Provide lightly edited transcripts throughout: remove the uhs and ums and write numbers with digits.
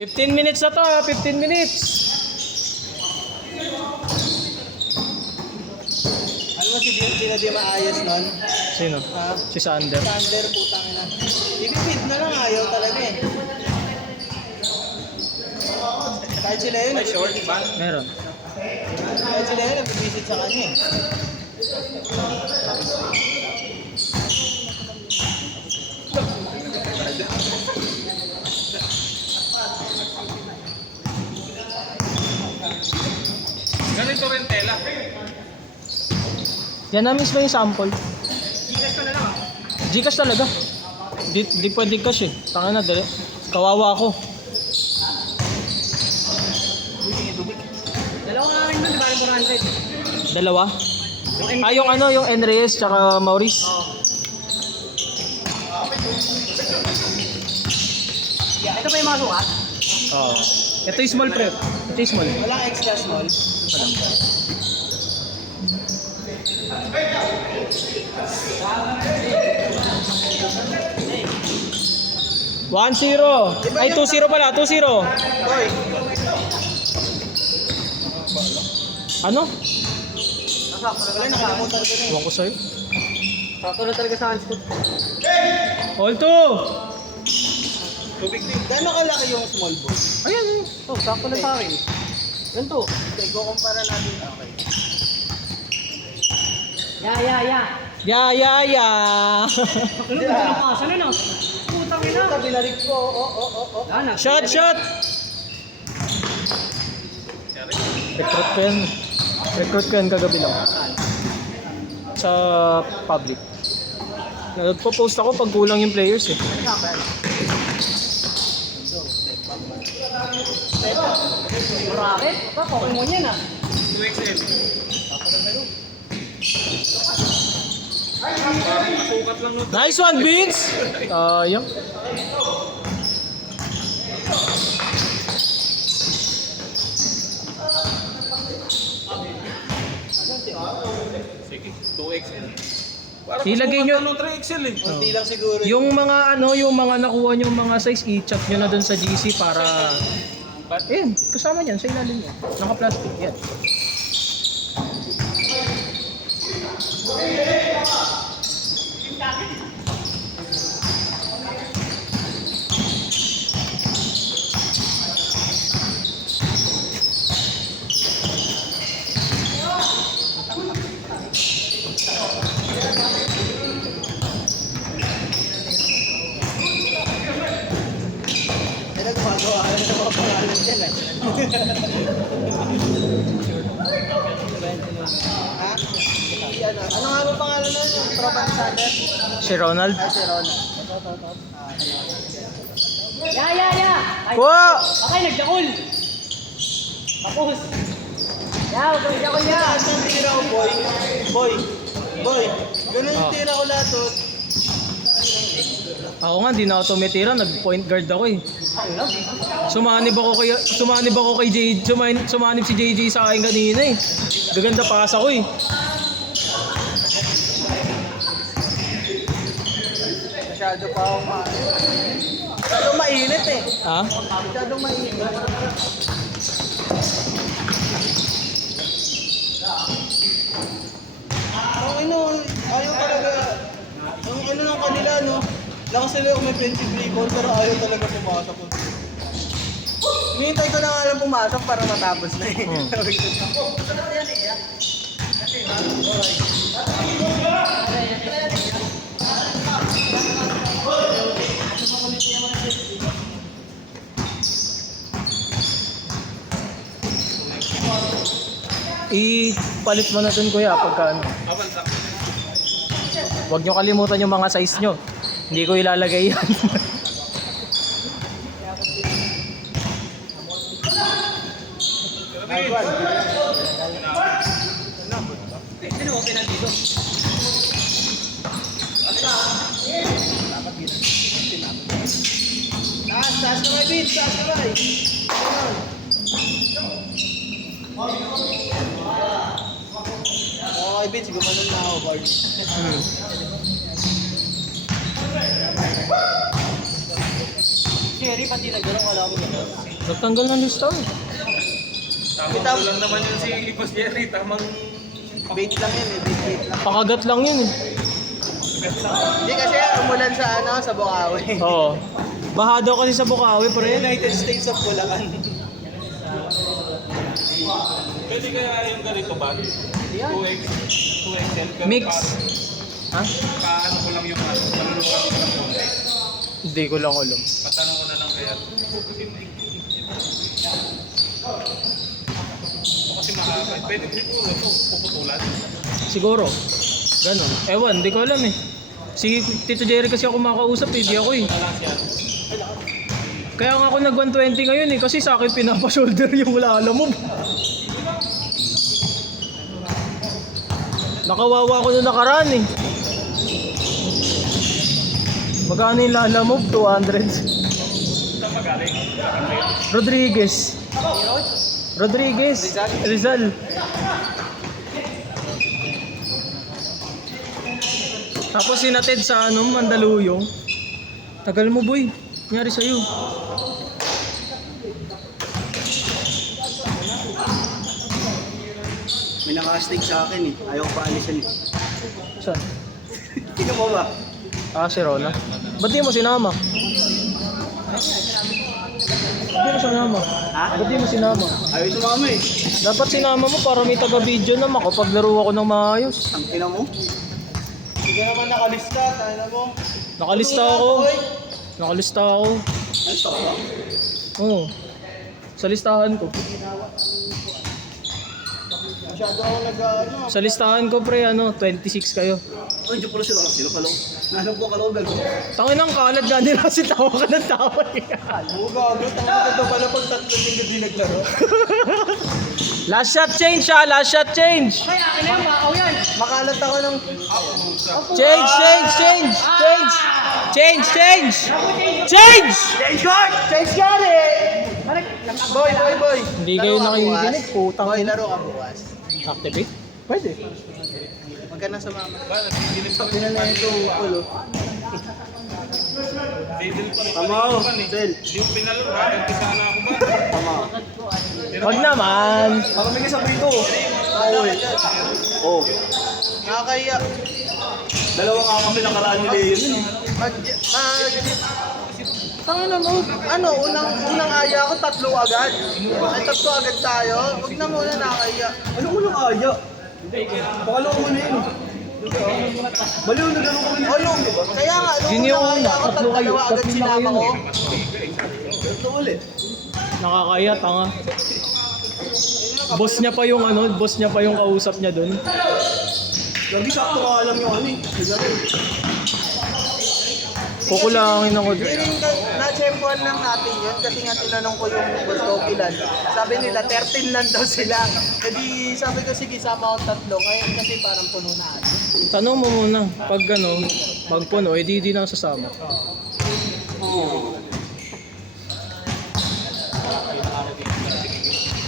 15 minutes na to, 15 minutes. Ano mo si Sino di maayos nun? Sino? Ha? Si Sander. Thunder, putang ina. Ibibid na lang, ayaw talaga eh. Kahit sila yun, may short ba? Meron. Kahit sila yun, nagbibisit sa kanya eh. Ganito rin tela. Yan na mismo yung sample. Gigas ka na lang ah. Gcash talaga. Di pwede cash eh. Tanga na, dali. Kawawa ako. Dalawa nga rin nun, di ba? 400. Dalawa? Yung ano, yung Enreyes tsaka Maurice. Ito pa yung mga sukat? Oo. Ito yung small pre. Ito yung small. Walang extra small. Wala. One zero. Ay, 2-0 pala. 2-0. Boy, Ano? wala nakalimutan ko na eh. Huwag ko sa'yo. Sakto na talaga sa hands ko. All two. Gano'ng kalaki yung small boy? Ayan. Oh, sakto na sa akin. Ganito. Okay, kukumpara natin. Okay. Ya. Ya. Ano ba yung kasan na? Putang ina. Ito, binalik ko. Lana. Shot. Recruit ko yan kagabi lang. Sa public. Nagpo-post ako pag kulang yung players eh. Racket? Pokemon yan ah. 2XL. Sukat lang nun. Nice one, Vince! Yung. Sige, 2XL. Parang Ilagay nyo. ng 3XL eh. Kunti lang siguro. Yung mga yung mga nakuha nyo mga size, i-chat nyo na dun sa GC para... kasama yan, sa ilalim yan. Naka-plastic, yan. May nagmagawa ka ng mga pangalan dyan eh. Ha? Ano nga ba pangalan nun? Yung tropa ni Sander? Si Ronald. Si Ron. Ya. Ay, Kuha! okay, nagjakol. Tapos. Ya, nagjakol ya. Lahat ng tira ko, boy. Ganun yung Oh. tira ko lahat oh. Ako nga, di na ako tumitira. Nag-point guard ako eh. Sumanib ako kay JJ. Sumanib si JJ sa akin kanina eh. Gaganda pass ako eh. Masyado pa akong Masyadong mainit eh. Ha? Masyadong mainit. Ayaw talaga. Ang ano ng kanila, no? Lakas sila kung may 20 rebound pero ayaw talaga pumasok. Hinihintay ko na nga lang pumasok para matapos na eh. Ipalit mo na dun kuya pagka ano. Huwag nyo kalimutan yung mga size nyo. Hindi ko ilalagay yan. Sino open na dito? Taas na may beat, taas na may. Okay, Vince, gumanon na ako, Bard. Jerry, pati na gano'n, wala ko gano'n. Nagtanggal ng lista eh. Tamang lang naman yun si Boss Jerry. Tamang bait lang yun eh. Bait lang. Pakagat lang yun eh. Hindi kasi umulan sa sa Bukawi. Oo. Baha daw kasi sa Bukawi, pre. United States of Bulacan. Pwede kaya yung ganito ba? 2XL. Mix. Ha? Paano ko lang yung panulukan ko lang konti. Hindi ko lang alam. Patanong ko na lang kaya. Kasi mahaba. Pwede siguro ito, puputulan. Siguro. Ganon. Ewan, hindi ko alam eh. Si Tito Jerry kasi ako makausap eh, di ako eh. Kaya nga ako nag 120 ngayon eh, kasi sa akin pinapa-shoulder yung wala mo. Nakawawa ako nung nakaraan eh. Magkano yung lalamove? 200. Rodriguez. Rizal. Tapos sinatid sa Mandaluyong. Tagal mo boy. Nangyari sa'yo. May nakastig sa akin eh. Ayaw pa alisin eh. Saan? Tingnan mo ba? Ah, si Rona. Ba't di mo sinama? Ba't di mo sinama? Ha? Ba't di mo sinama? Ayaw sumama eh. Dapat sinama mo para may taga-video naman kapag laro ako ng maayos. Ang ina mo? Hindi ka naman nakalista. Tayo mo. Nakalista ako. Nakalista ako. Ano to? Oo. Sa listahan ko. Masyado ako Sa listahan ko pre, 26 kayo. Ay, dyan pala sila. Sino kalong? Nahanap ko kalong dalawa. Tangin ang kalat gani kasi tawa ka ng tawa eh. Oo, gago. Tama ka pala pag 3 linggo di naglaro. Last shot change ah, last shot change. Ay, akin na yan, bakaw yan. Makalat ako ng... Change. Change guard! Change guard eh! Boy! Hindi kayo Laro ka nakikinig, bukas. putang Boy, ina. laro ka bukas. Activate? Pwede. Huwag ka na sa mama. Pinan na ito, ulo. Tama ako, Sel. Hindi ko pinalo, ha? Nagpisa na ako ba? Tama. Wag naman. Baka may kasabay ito. Oo eh. Oo. Nakakaya. Dalawa nga kami nakaraan ni Leo yun. Tangina mo. Unang aya ko 3 agad. Ay 3 agad tayo. Huwag na muna nakakaya. Ano unang aya? Pakalawa mo na yun. Baliw na gano'n ko rin. Kaya nga, Yun yung unang aya ko 3 kayo, 3 agad 3 na sinama kayo ko. eh. Ito ulit. Nakakaya, tanga. Boss niya pa yung kausap niya dun. Lagi sakto ka alam yung ano eh. Kukulangin ako dun. Na-champuan lang natin yun kasi nga tinanong ko yung Bostokilan. Sabi nila 13 lang daw sila. Kasi sabi ko sige sama akong 3. Ngayon kasi parang puno na ate. Tanong mo muna, pag puno, di na sasama.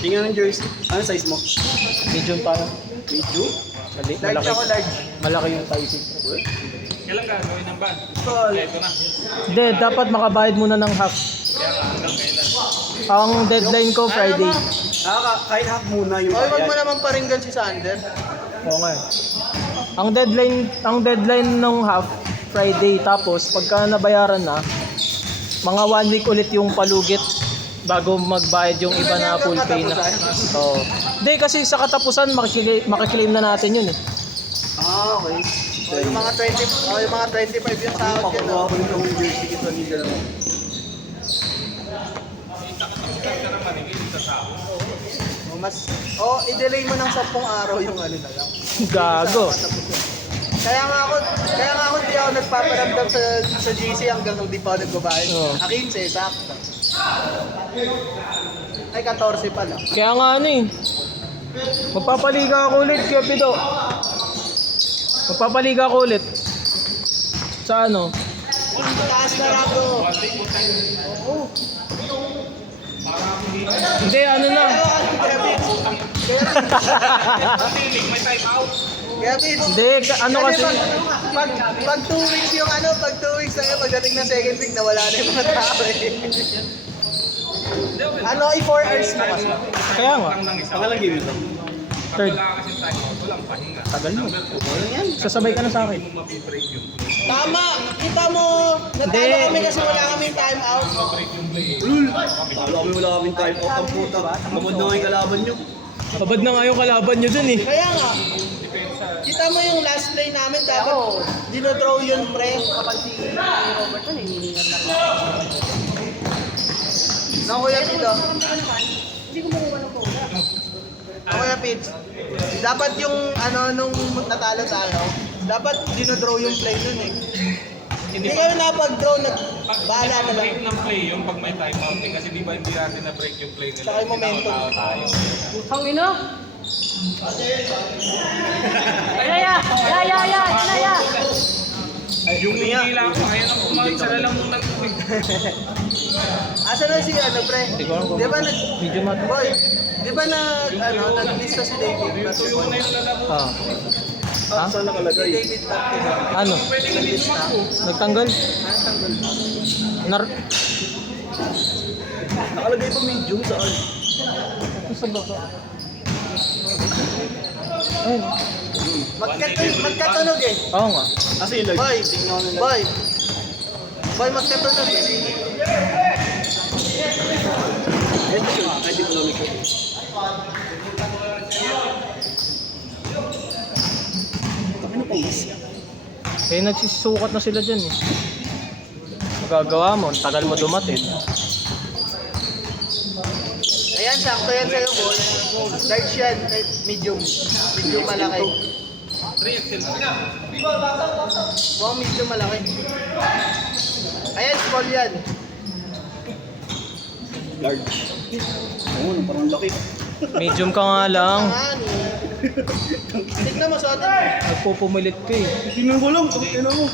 Tingnan ng jersey. Ano size mo? Medium pa. Medium? Large Malaki. ako, large. Malaki yung sizing. Kailan gagawin ng ban? Tall. Ito na. Hindi, dapat makabayad muna ng half. Ang deadline ko Friday. Kahit half muna yung bayad. Wag mo naman paringgan si Sander. Oo nga. Ang deadline ng half Friday, tapos pagka nabayaran na, mga 1 week ulit yung palugit bago magbayad yung iba na full pay na. Oo. Hindi kasi sa katapusan makiklaim na natin yun eh. Ah, okay. So, yung mga 25 yung sahod yun. Ako yung jersey ito ni Dalawa. I-delay mo ng 10 araw yung ano na lang. Gago. Kaya nga ako di ako nagpaparamdam sa GC hanggang hindi pa ako nagbabayad. Oo. 15, sakto. Ay, 14 pala. Kaya nga magpapaliga ako ulit, Kuya Pido. Magpapaliga ako ulit. Sa Taas na rato. Hindi, na. Feeling, may time out. Kaya Pits, Hindi, ano kasi, pag 2 weeks yung ano, pag 2 weeks na yun, pagdating ng second week, nawala na yung mga tao eh. Ano, 4 hours mo kasi. kaya nga, Lang ng isa. Pangalang game ito. third, Wala kasi tayo. Walang pahinga. tagal mo. Ano yan? Sasabay ka na sa akin. Kung mapibreak yung Tama! Kita mo, natalo Hindi. kami kasi wala kaming time out. break yung play. Talo kami, wala kaming time out ang puta. Tamad na nga yung kalaban nyo. Babad na nga yung kalaban nyo dun eh. Kaya nga, kita mo yung last play namin, dapat dinodraw yun pre. Kapag si Robertson, hinihingan lang. No, Kuya Pito. Hindi ko makuha ng bola. Kuya Pit, dapat yung ano, nung natalo tayo, dapat dinodraw yung play nun eh. Hindi kami napag-draw, bahala na lang. Break ng play yung pag may time out eh. Kasi di ba hindi natin na-break yung play nila. Saka yung momentum. Tao tayo. Putang ina. Ya. Yung hinila ko, kaya nang pumalit sa lang mong nag-break. Asa na si ano pre? Hindi ko alam kung- Di ba nag... Medyo mat... Boy, di ba nag-lista si David? Tuyo na yung lalaro. Ah. Ha? Saan Si nakalagay? David Tactical. Ano? Pwede hindi tumakbo. Nagtanggal? Nar... Nakalagay pa medium saan? Sa baba. Ayun. Magkatunog eh. Oo nga. Kasi yung live. Boy, boy. Boy, magkatunog eh. Ay, di ko lang ito. Kami na pace. Eh, nagsisukat na sila dyan eh. Magagawa mo, ang tagal mo dumating. Ayan, sakto yan sa'yo, boy. Large yan, medium. Medium malaki. 3XL. Mukhang medium malaki. Ayan, small yan. Large. Oo, parang laki. Medium ka nga lang. Ano? Tignan mo, suotin mo. Nagpupumilit ka eh. Tingnan ko lang, tingnan mo.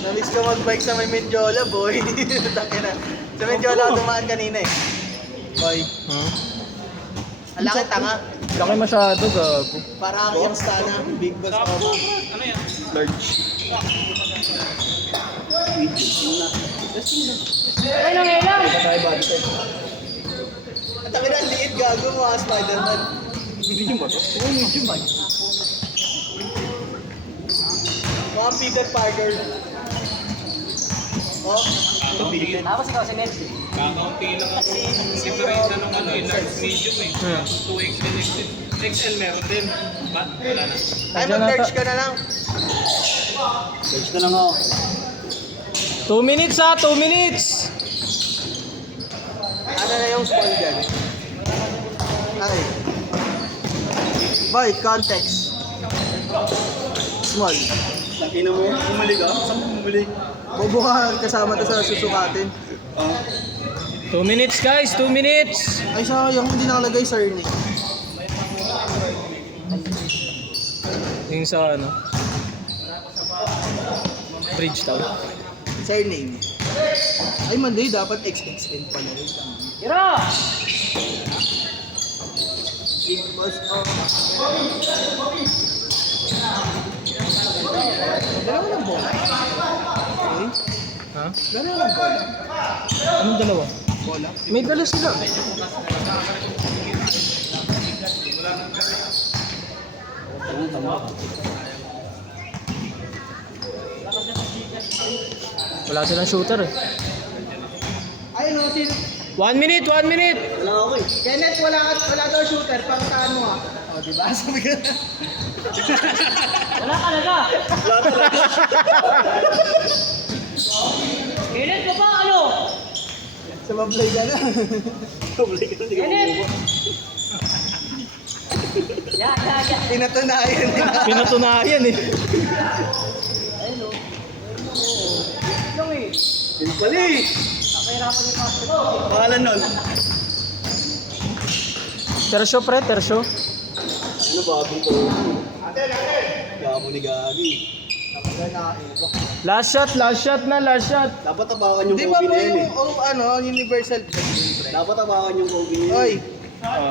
Namiss ko mag-bike sa may Mendiola, boy. Taki na. Sa Mendiola ako dumaan kanina eh. Boy, Hmm? ang laki tanga. Laki masyado, gago. Parang yung sana, big boss ako. Ano yan? Large. Ay, nangilang. At ang ang liit gago mo, Spider-Man. Medium ba ito? Oo, medium ba? Mga Peter Parker. Oh, Tapos ikaw si Ned. Kakaunti lang ang separate ng ano eh. Large medium eh. Hmm. 2XL, XL meron din. Ba? Wala na. ay mag-large ka na lang. Large na lang ako. 2 minutes ha, 2 minutes! Ano na yung small dyan? Ay. Boy, context. Small. Laki na mo, bumalik ka? Saan mo bumalik? Bobo ka kasama to sa susukatin. 2 minutes guys, 2 minutes! Ay sayang, hindi nakalagay surname. Yung sa ano? Bridgetown. Surname. Ay mali, dapat XXL pala rin. Ira! Big boss of... Dalawa ng bola. Okay? Ha? Dalawa ng bola. Anong dalawa? Bola? May dala sila. Wala silang shooter eh. Ay no, si 1 minute, 1 minute! Wala ako eh. Kenneth, wala daw shooter. Parutaan mo ah. O, diba? Sabi ka na. Wala talaga. Wala talaga. Kenneth ka pa, ano? Sa mablay ka na. Bumalik ka na, hindi ka Kenneth! mabubuha. Ya. Pinatunayan nila. Pinatunayan eh. Yung eh. Yun pala eh. Napahirapan yung pasok ko. Pangalan nun. Tersyo pre, tersyo. Ano ba? Abong ko. Gamo ni Gagi. Last shot na, last shot. Dapat tabakan yung Di ba Kobe po na yan yung universal blood yun, pre? Dapat tabakan yung Kobe na yan. Oy,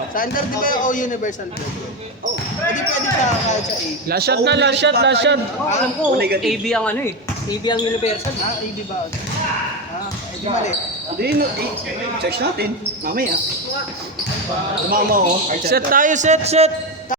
sa under di ba yung universal blood yun? Oh, pwede sa kahit sa 8. Last shot na, last shot. Alam ko, negative. AB ang ano eh. AB ang universal. AD ba? Di mali. Hindi, no, check natin. Mamaya. Tumama ako. Set tayo, set.